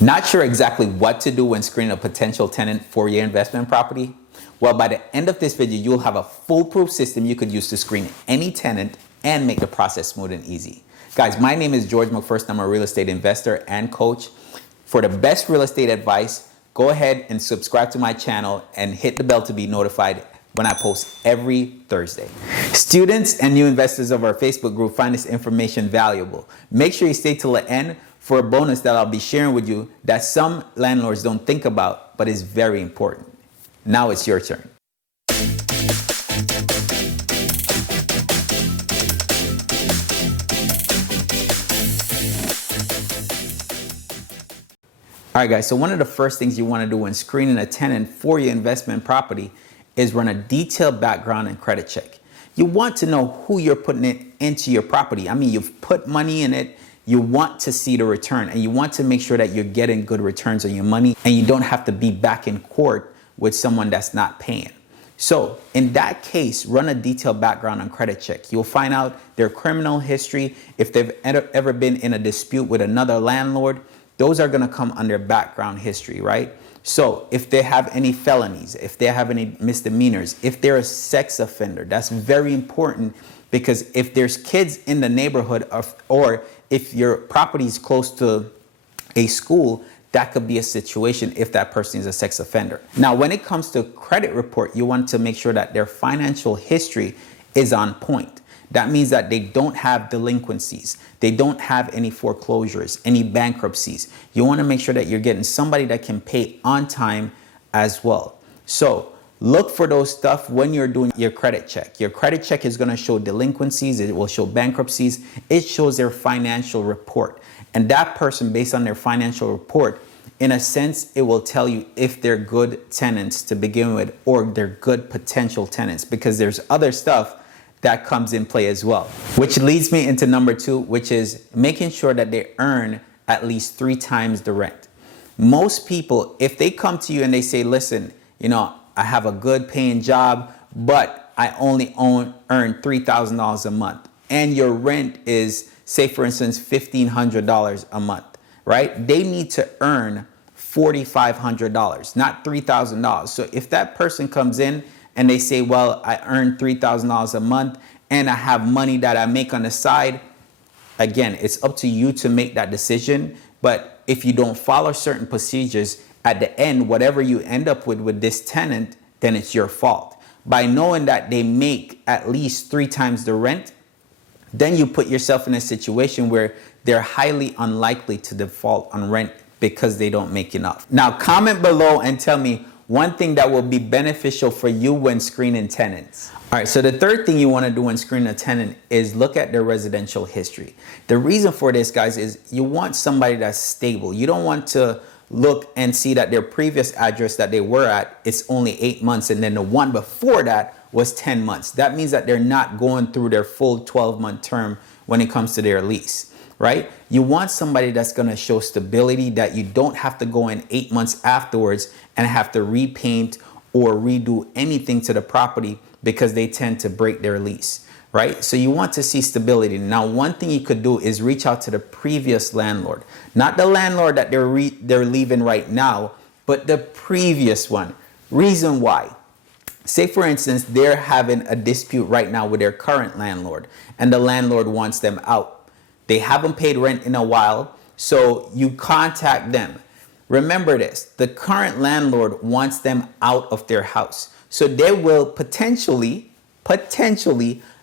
Not sure exactly what to do when screening a potential tenant for your investment property? Well, by the end of this video, you'll have a foolproof system you could use to screen any tenant and make the process smooth and easy. Guys, my name is George McPherson. I'm a real estate investor and coach. For the best real estate advice, go ahead and subscribe to my channel and hit the bell to be notified when I post every Thursday. Students and new investors of our Facebook group find this information valuable. Make sure you stay till the end for a bonus that I'll be sharing with you that some landlords don't think about, but is very important. Now it's your turn. All right, guys, so one of the first things you want to do when screening a tenant for your investment property is run a detailed background and credit check. You want to know who you're putting it into your property. I mean, you've put money in it. You want to see the return, and you want to make sure that you're getting good returns on your money and you don't have to be back in court with someone that's not paying. So in that case, run a detailed background and credit check. You'll find out their criminal history. If they've ever been in a dispute with another landlord, those are gonna come under background history, right? So if they have any felonies, if they have any misdemeanors, if they're a sex offender, that's very important, because if there's kids in the neighborhood or if your property is close to a school, that could be a situation if that person is a sex offender. Now, when it comes to credit report, you want to make sure that their financial history is on point. That means that they don't have delinquencies. They don't have any foreclosures, any bankruptcies. You want to make sure that you're getting somebody that can pay on time as well. So look for those stuff when you're doing your credit check. Your credit check is going to show delinquencies. It will show bankruptcies. It shows their financial report. And that person, based on their financial report, in a sense, it will tell you if they're good tenants to begin with or they're good potential tenants, because there's other stuff that comes in play as well. Which leads me into number 2, which is making sure that they earn at least 3 times the rent. Most people, if they come to you and they say, listen, you know, I have a good paying job, but I only earn $3,000 a month. And your rent is, say for instance, $1,500 a month, right? They need to earn $4,500, not $3,000. So if that person comes in and they say, well, I earn $3,000 a month and I have money that I make on the side, again, it's up to you to make that decision. But if you don't follow certain procedures, at the end, whatever you end up with this tenant, then it's your fault. By knowing that they make at least 3 times the rent, then you put yourself in a situation where they're highly unlikely to default on rent because they don't make enough. Now, comment below and tell me one thing that will be beneficial for you when screening tenants. All right, so the third thing you want to do when screening a tenant is look at their residential history. The reason for this, guys, is you want somebody that's stable. You don't want to look and see that their previous address that they were at, it's only 8 months, and then the one before that was 10 months. That means that they're not going through their full 12-month term when it comes to their lease, right? You want somebody that's going to show stability, that you don't have to go in 8 months afterwards and have to repaint or redo anything to the property because they tend to break their lease, right? So you want to see stability. Now, one thing you could do is reach out to the previous landlord, not the landlord that they're leaving right now, but the previous one. Reason why? Say, for instance, they're having a dispute right now with their current landlord and the landlord wants them out. They haven't paid rent in a while, so you contact them. Remember this, the current landlord wants them out of their house. So they will potentially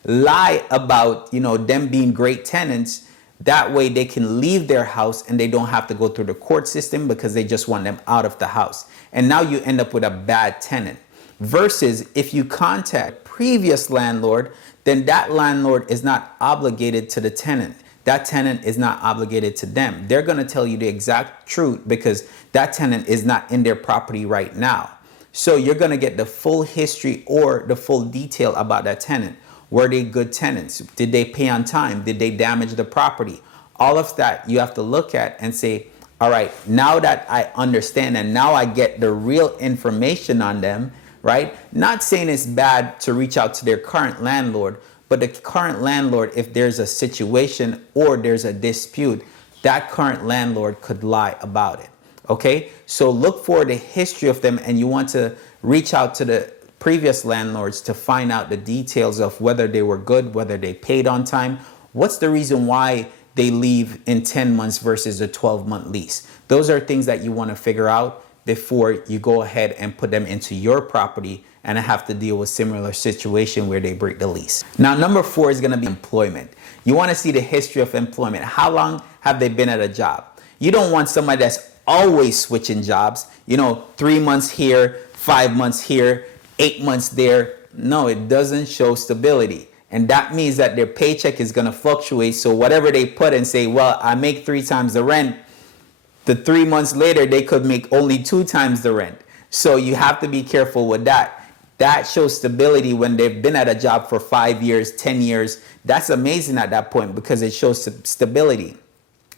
lie about, you know, them being great tenants. That way they can leave their house and they don't have to go through the court system because they just want them out of the house. And now you end up with a bad tenant. Versus if you contact previous landlord, then that landlord is not obligated to the tenant. That tenant is not obligated to them. They're going to tell you the exact truth because that tenant is not in their property right now. So you're going to get the full history or the full detail about that tenant. Were they good tenants? Did they pay on time? Did they damage the property? All of that you have to look at and say, all right, now that I understand and now I get the real information on them, right? Not saying it's bad to reach out to their current landlord, but the current landlord, if there's a situation or there's a dispute, that current landlord could lie about it. Okay, so look for the history of them, and you want to reach out to the previous landlords to find out the details of whether they were good, whether they paid on time. What's the reason why they leave in 10 months versus a 12-month lease? Those are things that you want to figure out before you go ahead and put them into your property and have to deal with similar situation where they break the lease. Now, number 4 is going to be employment. You want to see the history of employment. How long have they been at a job? You don't want somebody that's always switching jobs, 3 months here, 5 months here, 8 months there. No, it doesn't show stability. And that means that their paycheck is going to fluctuate. So whatever they put and say, well, I make 3 times the rent, the 3 months later, they could make only 2 times the rent. So you have to be careful with that. That shows stability when they've been at a job for 5 years, 10 years. That's amazing at that point because it shows stability,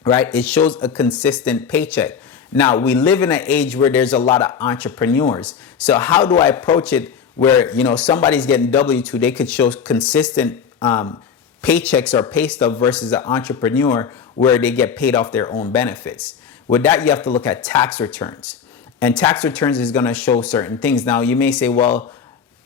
right? It shows a consistent paycheck. Now, we live in an age where there's a lot of entrepreneurs. So how do I approach it where, somebody's getting W-2, they could show consistent paychecks or pay stub versus an entrepreneur where they get paid off their own benefits? With that, you have to look at tax returns. And tax returns is going to show certain things. Now, you may say, well,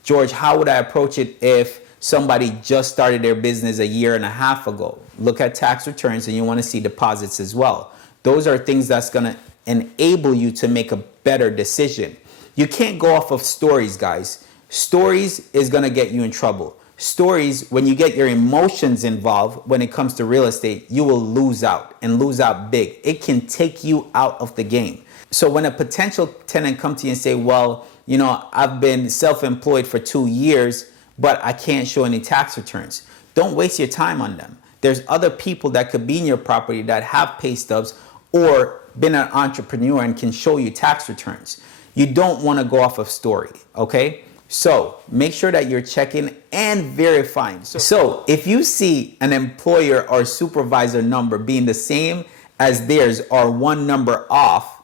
George, how would I approach it if somebody just started their business a year and a half ago? Look at tax returns, and you want to see deposits as well. Those are things that's going to enable you to make a better decision. You can't go off of stories, guys. Stories is going to get you in trouble. Stories, when you get your emotions involved when it comes to real estate, you will lose out and lose out big. It can take you out of the game. So when a potential tenant comes to you and say, well, I've been self-employed for 2 years, but I can't show any tax returns. Don't waste your time on them. There's other people that could be in your property that have pay stubs or been an entrepreneur and can show you tax returns. You don't want to go off of story, okay? So make sure that you're checking and verifying. So if you see an employer or supervisor number being the same as theirs or one number off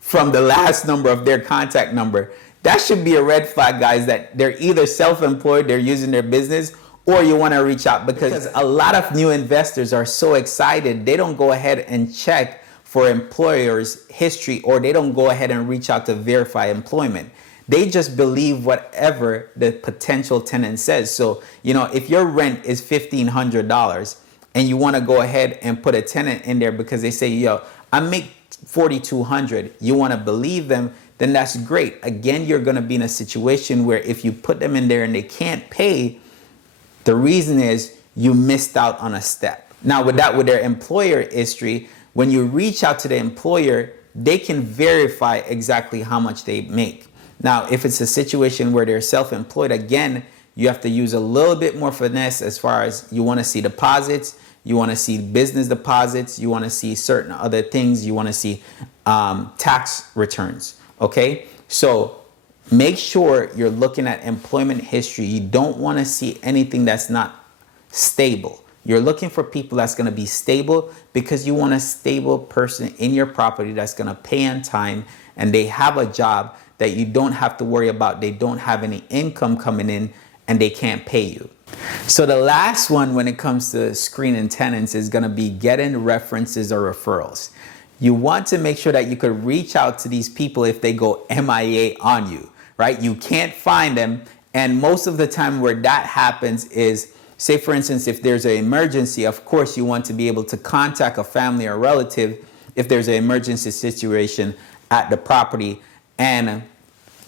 from the last number of their contact number, that should be a red flag, guys, that they're either self-employed, they're using their business, or you want to reach out because a lot of new investors are so excited, they don't go ahead and check for employers' history, or they don't go ahead and reach out to verify employment. They just believe whatever the potential tenant says. So, if your rent is $1,500 and you want to go ahead and put a tenant in there because they say, yo, I make $4,200, you want to believe them, then that's great. Again, you're going to be in a situation where if you put them in there and they can't pay, the reason is you missed out on a step. Now, with their employer history, when you reach out to the employer, they can verify exactly how much they make. Now, if it's a situation where they're self-employed, again, you have to use a little bit more finesse as far as you want to see deposits, you want to see business deposits, you want to see certain other things, you want to see tax returns, okay? So make sure you're looking at employment history. You don't want to see anything that's not stable. You're looking for people that's going to be stable because you want a stable person in your property that's going to pay on time and they have a job that you don't have to worry about. They don't have any income coming in and they can't pay you. So the last one when it comes to screening tenants is going to be getting references or referrals. You want to make sure that you could reach out to these people if they go MIA on you, right? You can't find them. And most of the time where that happens is, say for instance, if there's an emergency, of course you want to be able to contact a family or relative if there's an emergency situation at the property and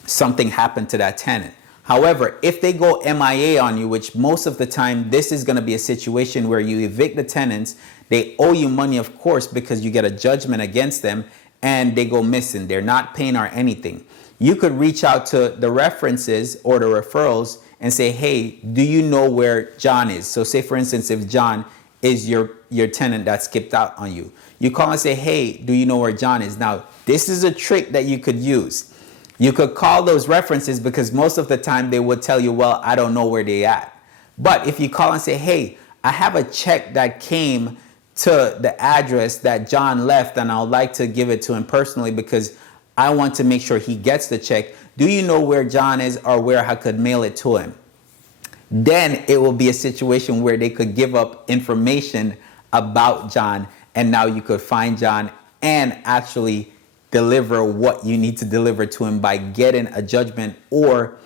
something happened to that tenant. However, if they go MIA on you, which most of the time this is going to be a situation where you evict the tenants, they owe you money, of course, because you get a judgment against them and they go missing. They're not paying or anything. You could reach out to the references or the referrals and say, hey, do you know where John is? So say, for instance, if John is your tenant that skipped out on you, you call and say, hey, do you know where John is? Now, this is a trick that you could use. You could call those references because most of the time they would tell you, well, I don't know where they at. But if you call and say, hey, I have a check that came to the address that John left and I would like to give it to him personally because I want to make sure he gets the check. Do you know where John is or where I could mail it to him? Then it will be a situation where they could give up information about John and now you could find John and actually deliver what you need to deliver to him by getting a judgment, or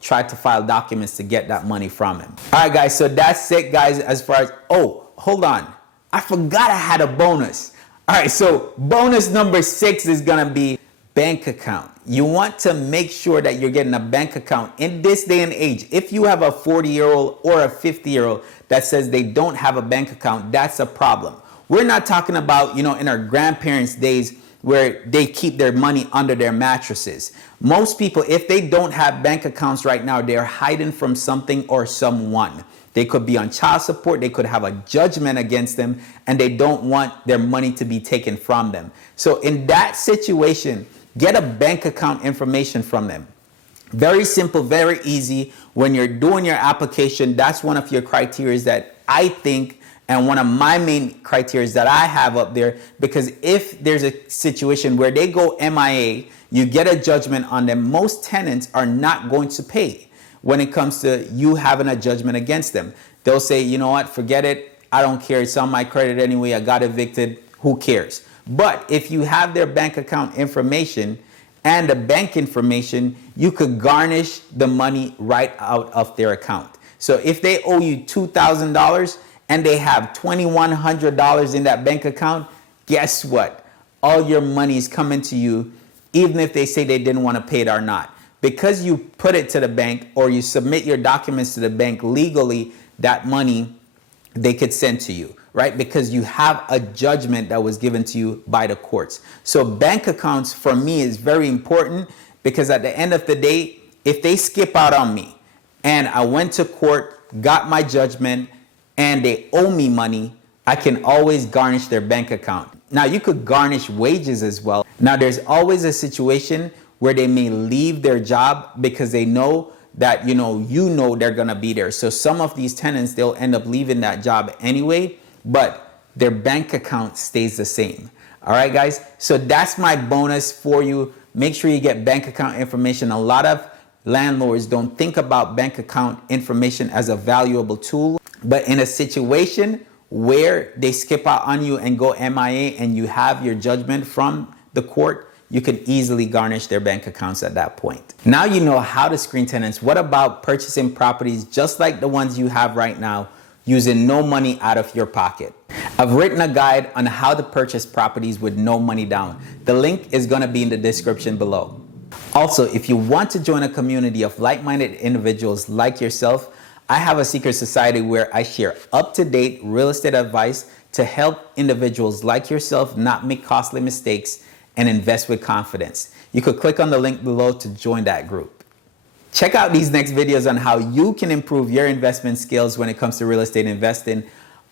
try to file documents to get that money from him. All right, guys, so that's it, guys, as far as, oh, hold on, I forgot I had a bonus. All right, so bonus number 6 is gonna be bank account. You want to make sure that you're getting a bank account in this day and age. If you have a 40-year-old or a 50-year-old that says they don't have a bank account, that's a problem. We're not talking about, in our grandparents' days where they keep their money under their mattresses. Most people, if they don't have bank accounts right now, they're hiding from something or someone. They could be on child support, they could have a judgment against them, and they don't want their money to be taken from them. So in that situation, get a bank account information from them. Very simple, very easy. When you're doing your application, that's one of your criteria that I think, and one of my main criteria that I have up there, because if there's a situation where they go MIA, you get a judgment on them, most tenants are not going to pay when it comes to you having a judgment against them. They'll say, you know what, forget it, I don't care, it's on my credit anyway, I got evicted, who cares? But if you have their bank account information and the bank information, you could garnish the money right out of their account. So if they owe you $2,000 and they have $2,100 in that bank account, guess what? All your money is coming to you, even if they say they didn't want to pay it or not. Because you put it to the bank or you submit your documents to the bank legally, that money they could send to you, right? Because you have a judgment that was given to you by the courts. So bank accounts for me is very important, because at the end of the day, if they skip out on me and I went to court, got my judgment, and they owe me money, I can always garnish their bank account. Now you could garnish wages as well. Now there's always a situation where they may leave their job because they know that they're gonna be there. So some of these tenants, they'll end up leaving that job anyway, but their bank account stays the same. All right, guys, so that's my bonus for you. Make sure you get bank account information. A lot of landlords don't think about bank account information as a valuable tool, but in a situation where they skip out on you and go MIA and you have your judgment from the court, you can easily garnish their bank accounts at that point. Now you know how to screen tenants. What about purchasing properties just like the ones you have right now, using no money out of your pocket? I've written a guide on how to purchase properties with no money down. The link is gonna be in the description below. Also, if you want to join a community of like-minded individuals like yourself, I have a secret society where I share up-to-date real estate advice to help individuals like yourself not make costly mistakes and invest with confidence. You could click on the link below to join that group. Check out these next videos on how you can improve your investment skills when it comes to real estate investing.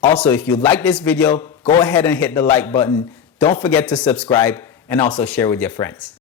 Also, if you like this video, go ahead and hit the like button. Don't forget to subscribe and also share with your friends.